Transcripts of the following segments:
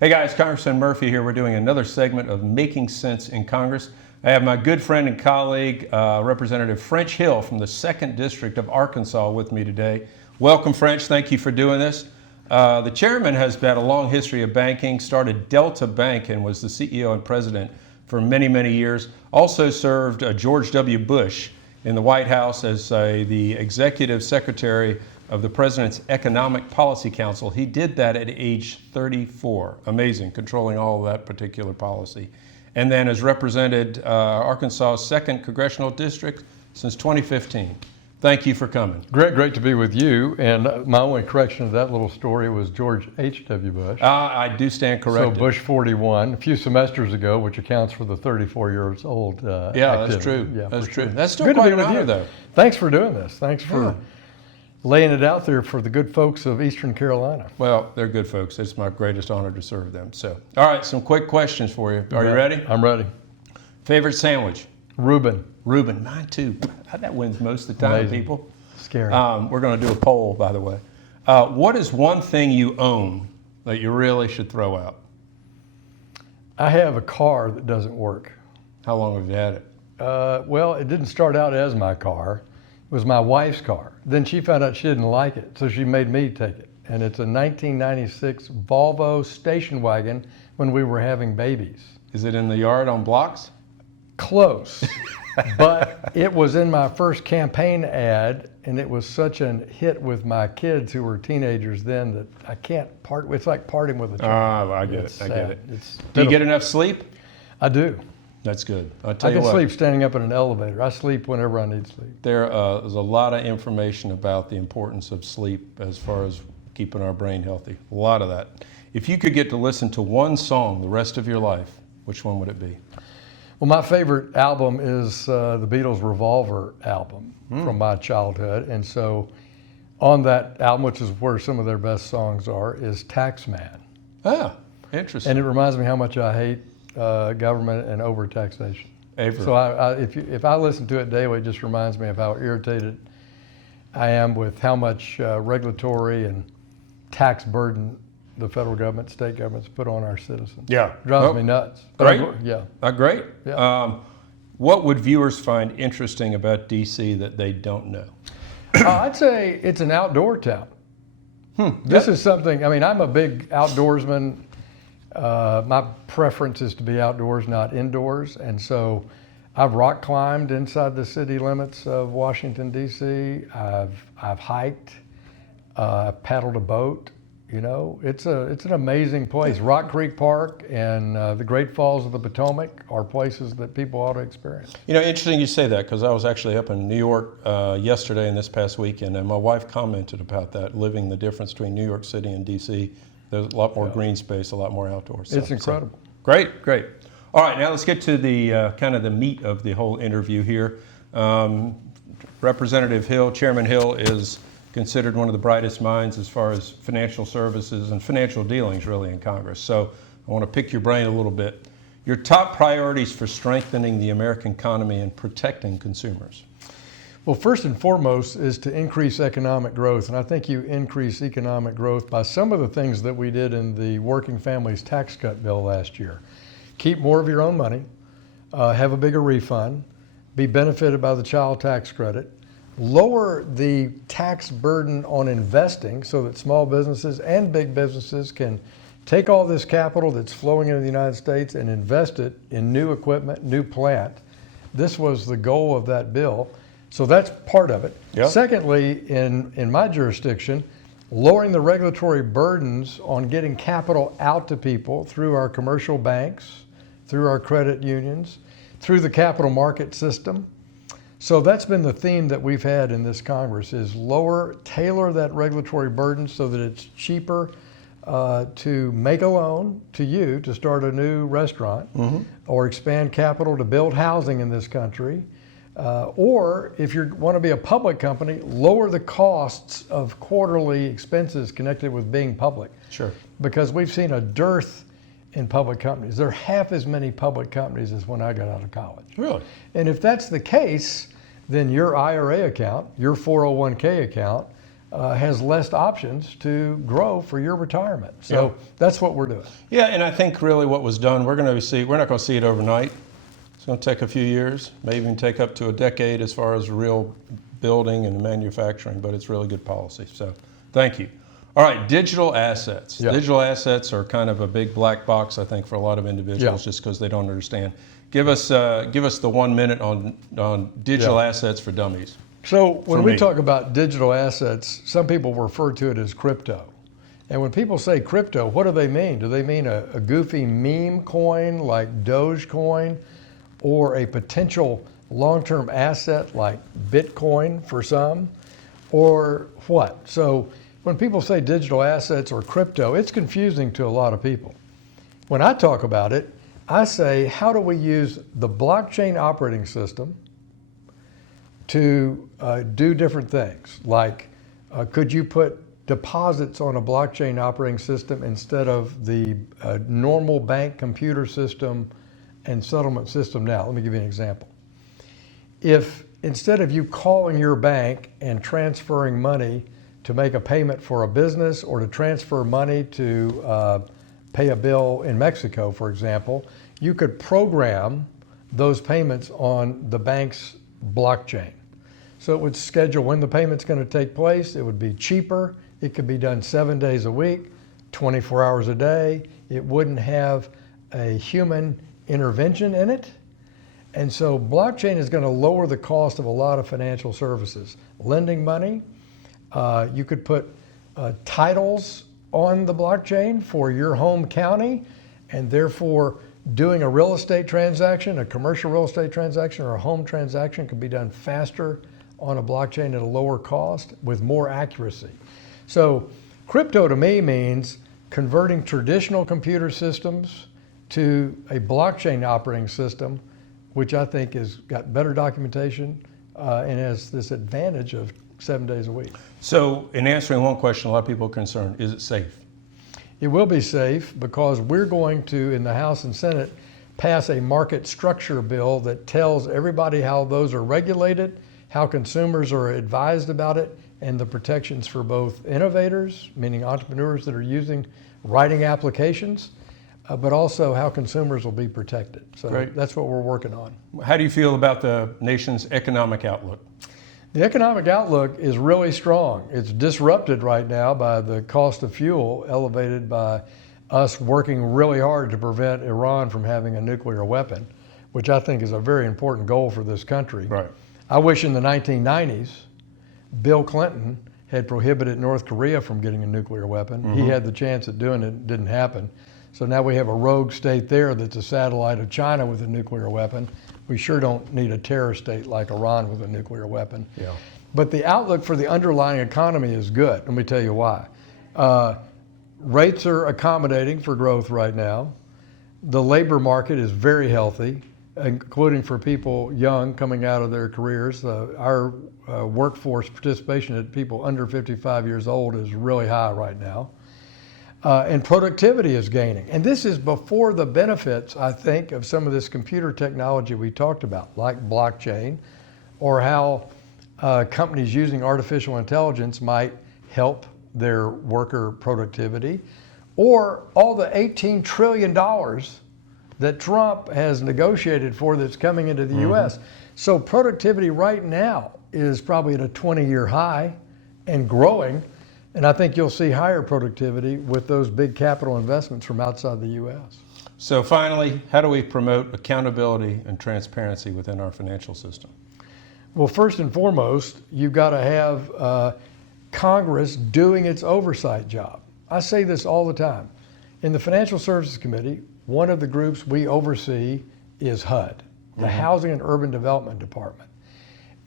Hey guys, Congressman Murphy here. We're doing another segment of Making Sense in Congress. I have my good friend and colleague, Representative French Hill from the 2nd District of Arkansas with me today. Welcome, French. Thank you for doing this. The chairman has had a long history of banking, started Delta Bank and was the CEO and president for many, many years. Also served George W. Bush in the White House as the executive secretary of the President's Economic Policy Council. He did that at age 34. Amazing, controlling all of that particular policy. And then has represented Arkansas's 2nd Congressional District since 2015. Thank you for coming. Great to be with you. And my only correction to that little story was George H.W. Bush. I do stand corrected. So Bush 41, a few semesters ago, which accounts for the 34 years old Yeah, activity. that's true. Yeah, that's true. Sure. That's still Good quite to an be with honor, you. though. Thanks for doing this. Thanks for laying it out there for the good folks of Eastern Carolina. Well, they're good folks. It's my greatest honor to serve them. So, all right, some quick questions for you. Are you ready? I'm ready. Favorite sandwich? Reuben. Reuben, mine too. That wins most of the time, Amazing. people. Scary. We're going to do a poll, by the way. What is one thing you own that you really should throw out? I have a car that doesn't work. How long have you had it? Well, it didn't start out as my car. It was my wife's car. Then she found out she didn't like it, so she made me take it. And it's a 1996 Volvo station wagon when we were having babies. Is it in the yard on blocks? Close. But it was in my first campaign ad, and it was such a hit with my kids who were teenagers then that I can't part. It's like parting with a child. I get It's it. I get sad. it. It's Do you pitiful. get enough sleep? I do. That's good. I'll tell I you can what. sleep standing up in an elevator. I sleep whenever I need sleep. There's a lot of information about the importance of sleep as far as keeping our brain healthy. A lot of that. If you could get to listen to one song the rest of your life, which one would it be? Well, my favorite album is the Beatles' Revolver album from my childhood. And so on that album, which is where some of their best songs are, is Taxman. Ah, interesting. And it reminds me how much I hate government and overtaxation. Avery. So if I listen to it daily, it just reminds me of how irritated I am with how much regulatory and tax burden the federal government, state governments put on our citizens. Yeah. Drives me nuts. Great. Yeah. Great. Yeah. What would viewers find interesting about DC that they don't know? I'd say it's an outdoor town. This is something, I mean, I'm a big outdoorsman. My preference is to be outdoors, not indoors. And so I've rock climbed inside the city limits of Washington, D.C. I've hiked, I've paddled a boat. You know, it's an amazing place. Rock Creek Park and the Great Falls of the Potomac are places that people ought to experience. You know, interesting you say that because I was actually up in New York yesterday and this past weekend, and my wife commented about that, living the difference between New York City and D.C. There's a lot more green space, a lot more outdoors. It's incredible. Great. All right, now let's get to the kind of the meat of the whole interview here. Representative Hill, Chairman Hill, is considered one of the brightest minds as far as financial services and financial dealings really in Congress. So I want to pick your brain a little bit. Your top priorities for strengthening the American economy and protecting consumers. Well, first and foremost is to increase economic growth. And I think you increase economic growth by some of the things that we did in the Working Families Tax Cut bill last year. Keep more of your own money, have a bigger refund, be benefited by the child tax credit, lower the tax burden on investing so that small businesses and big businesses can take all this capital that's flowing into the United States and invest it in new equipment, new plant. This was the goal of that bill. So that's part of it. Yep. Secondly, in my jurisdiction, lowering the regulatory burdens on getting capital out to people through our commercial banks, through our credit unions, through the capital market system. So that's been the theme that we've had in this Congress is tailor that regulatory burden so that it's cheaper to make a loan to you to start a new restaurant or expand capital to build housing in this country. Or if you want to be a public company, lower the costs of quarterly expenses connected with being public. Sure. Because we've seen a dearth in public companies. There are half as many public companies as when I got out of college. Really? And if that's the case, then your IRA account, your 401k account, has less options to grow for your retirement. So that's what we're doing. Yeah, and I think really what was done, we're not going to see it overnight. It's going to take a few years, maybe even take up to a decade as far as real building and manufacturing, but it's really good policy. So thank you. All right, digital assets. Yeah. Digital assets are kind of a big black box, I think, for a lot of individuals just because they don't understand. Give us the 1 minute on digital assets for dummies. So when we me. talk about digital assets, some people refer to it as crypto. And when people say crypto, what do they mean? Do they mean a goofy meme coin like Dogecoin, or a potential long-term asset like Bitcoin for some, or what? So when people say digital assets or crypto, it's confusing to a lot of people. When I talk about it, I say, how do we use the blockchain operating system to do different things? Like, could you put deposits on a blockchain operating system instead of the normal bank computer system and settlement system now? Let me give you an example. If instead of you calling your bank and transferring money to make a payment for a business or to transfer money to pay a bill in Mexico, for example, you could program those payments on the bank's blockchain. So it would schedule when the payment's going to take place. It would be cheaper. It could be done 7 days a week, 24 hours a day. It wouldn't have a human intervention in it. And so blockchain is going to lower the cost of a lot of financial services. Lending money, you could put titles on the blockchain for your home county, and therefore doing a real estate transaction, a commercial real estate transaction or a home transaction could be done faster on a blockchain at a lower cost with more accuracy. So crypto to me means converting traditional computer systems to a blockchain operating system, which I think has got better documentation and has this advantage of 7 days a week. So in answering one question, a lot of people are concerned, is it safe? It will be safe because we're going to, in the House and Senate, pass a market structure bill that tells everybody how those are regulated, how consumers are advised about it, and the protections for both innovators, meaning entrepreneurs that are writing applications, but also how consumers will be protected. So Great. That's what we're working on. How do you feel about the nation's economic outlook? The economic outlook is really strong. It's disrupted right now by the cost of fuel, elevated by us working really hard to prevent Iran from having a nuclear weapon, which I think is a very important goal for this country. Right. I wish in the 1990s, Bill Clinton had prohibited North Korea from getting a nuclear weapon. Mm-hmm. He had the chance at doing it, it didn't happen. So now we have a rogue state there that's a satellite of China with a nuclear weapon. We sure don't need a terror state like Iran with a nuclear weapon. Yeah. But the outlook for the underlying economy is good. Let me tell you why. Rates are accommodating for growth right now. The labor market is very healthy, including for people young coming out of their careers. Our workforce participation at people under 55 years old is really high right now. And productivity is gaining. And this is before the benefits, I think, of some of this computer technology we talked about, like blockchain, or how companies using artificial intelligence might help their worker productivity, or all the $18 trillion that Trump has negotiated for that's coming into the U.S. So productivity right now is probably at a 20-year high and growing. And I think you'll see higher productivity with those big capital investments from outside the U.S. So finally, how do we promote accountability and transparency within our financial system? Well, first and foremost, you've got to have Congress doing its oversight job. I say this all the time. In the Financial Services Committee, one of the groups we oversee is HUD, the Housing and Urban Development Department.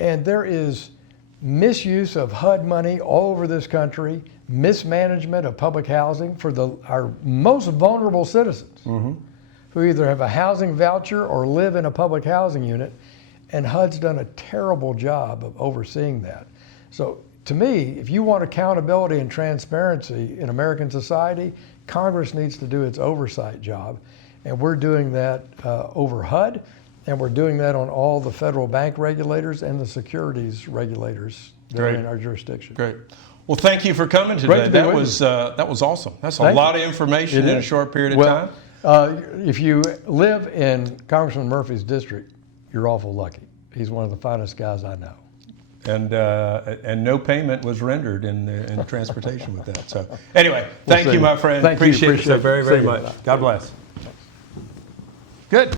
And there is misuse of HUD money all over this country, mismanagement of public housing for our most vulnerable citizens who either have a housing voucher or live in a public housing unit, and HUD's done a terrible job of overseeing that. So to me, if you want accountability and transparency in American society, Congress needs to do its oversight job, and we're doing that over HUD. And we're doing that on all the federal bank regulators and the securities regulators that are in our jurisdiction. Great. Well, thank you for coming Great today. to be That with was awesome. That's a Thank lot you. of information It in a is. short period of Well, time. if you live in Congressman Murphy's district, you're awful lucky. He's one of the finest guys I know. And no payment was rendered in transportation with that. So anyway, thank see you, you. my friend. Thank you. Appreciate it so Appreciate it. very, very See you. much. God bless. Good.